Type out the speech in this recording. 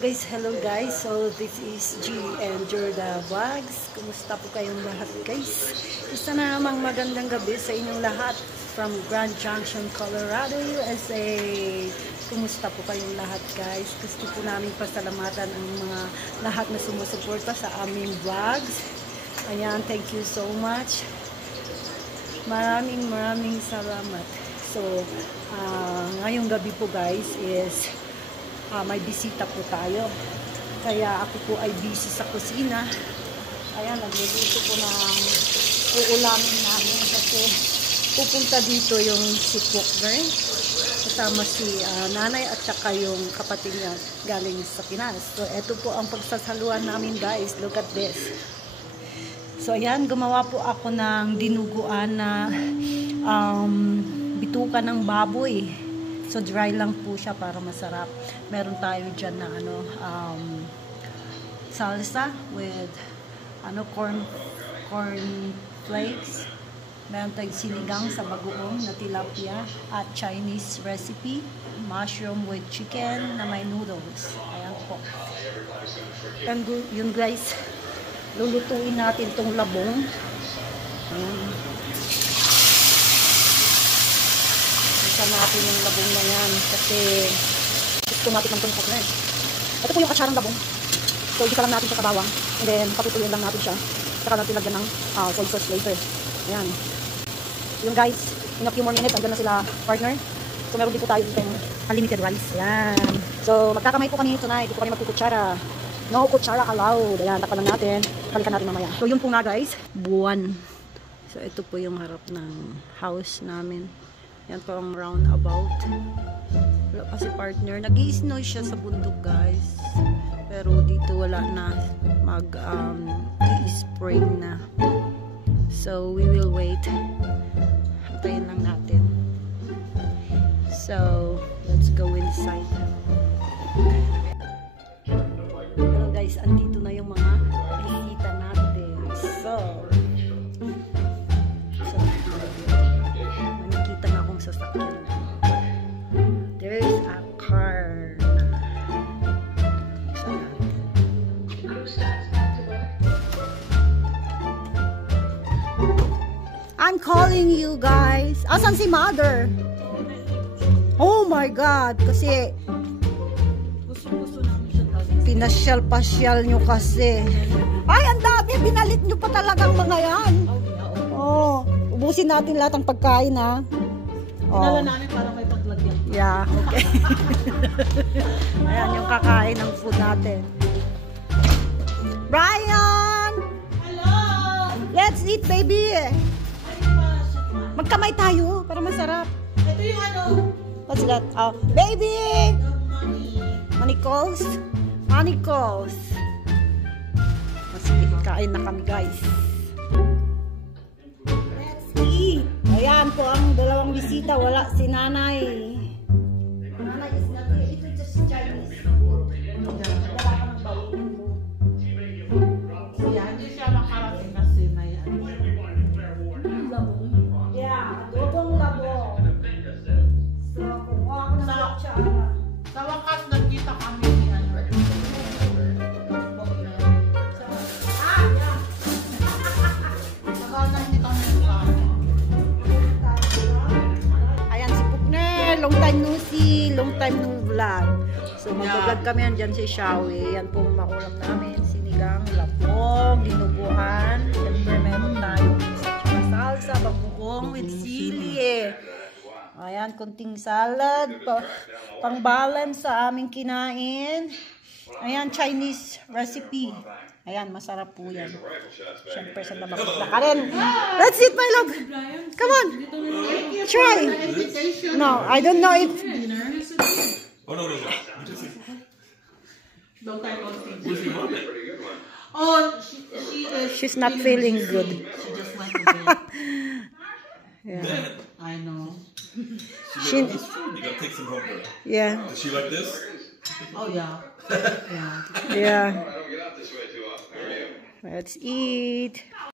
Hello guys. So this is G and Jorda Vlogs. Kumusta po kayong lahat guys? Isa na namang magandang gabi sa inyong lahat from Grand Junction, Colorado, USA. Kumusta po kayong lahat guys? Gusto po namin pasalamatan ang mga lahat na sumusuporta sa aming vlogs. Ayan, thank you so much. Maraming salamat. So, ngayong gabi po guys is may bisita po tayo. Kaya ako po ay busy sa kusina. Ayan, nagluluto po ng uulamin namin kasi pupunta dito yung si Faulkner kasama si nanay at saka yung kapatid niya galing sa Pinas. So, eto po ang pagsasaluan namin guys. Look at this. So, ayan, gumawa po ako ng dinuguan na bituka ng baboy. So, dry lang po siya para masarap. Meron tayo dyan na salsa with corn flakes. Meron tayong sinigang sa bagoong na tilapia at Chinese recipe. Mushroom with chicken na may noodles. Ayan po. And yun guys, lulutuin natin tong labong. Ayan. Natin yung labong na yan kasi gusto natin ng tungkok na eh. Ito po yung atsarang labong. So, isa lang natin siya sa bawang and then papituloyin lang natin siya. Saka natin lagyan ng soy sauce later. Ayan. Yung guys, in a few more minutes, andyan na sila partner. So, meron din po tayo itong unlimited rice. Ayan. So, magkakamay po kami tonight. Dito kami magkukutsara. No kutsara allowed. Ayan, takpan lang natin. Balikan natin mamaya. So, yun po nga guys, buwan. So, ito po yung harap ng house namin. Yan po ang roundabout. Wala pa si partner. Nag-i-snow siya sa bundok guys. Pero dito wala na. Mag-i-spring na. So we will wait. Antayin lang natin. So let's go inside. Hello guys, andito na yung mga bisita natin. So sasakyan. There's a car. I'm calling you guys. Asan si mother? Oh my God. Kasi pinasyal-pasyal nyo kasi. Ay, ang dami. Binalit nyo pa talagang mga yan. Oh, ubusin natin lahat ng pagkain ha. Pinala namin para may paglagyan. Yeah, okay. Ayan yung kakain ng food natin. Brian! Hello! Let's eat, baby! Magkamay tayo para masarap. Ito yung what's that? Oh, baby! Manicos? Manicos. Sige, kain na kami guys. Ayan po ang dalawang bisita. Wala si nanay. Nanay is not here. Ito just Chinese food. Dala ka ng bawin mo. Hindi siya makarating kasi may labong. Yeah, adobong labong. So, kuha ako ng kutsara. Sa wakas, nagkita kami ni long time no see, long time no vlog. So, mag-vlog kami andyan si Shawi. Yan po makulam namin. Sinigang, labong, dinuguan. Siyempre, meron tayong salsa, bagoong with sili. Ayan, kunting salad. Pang-balance sa aming kinain. Ayan, Chinese recipe. Ayan, masarap po yan. Siyempre, sa labang na Karen. Let's eat, my love. Come on. Try. No, I don't know if... Oh, no. Oh, she's not feeling good. She just went to bed. Yeah. I know. You gotta take some home with her. Yeah. Does she like this? Oh, yeah. Yeah. Let's eat.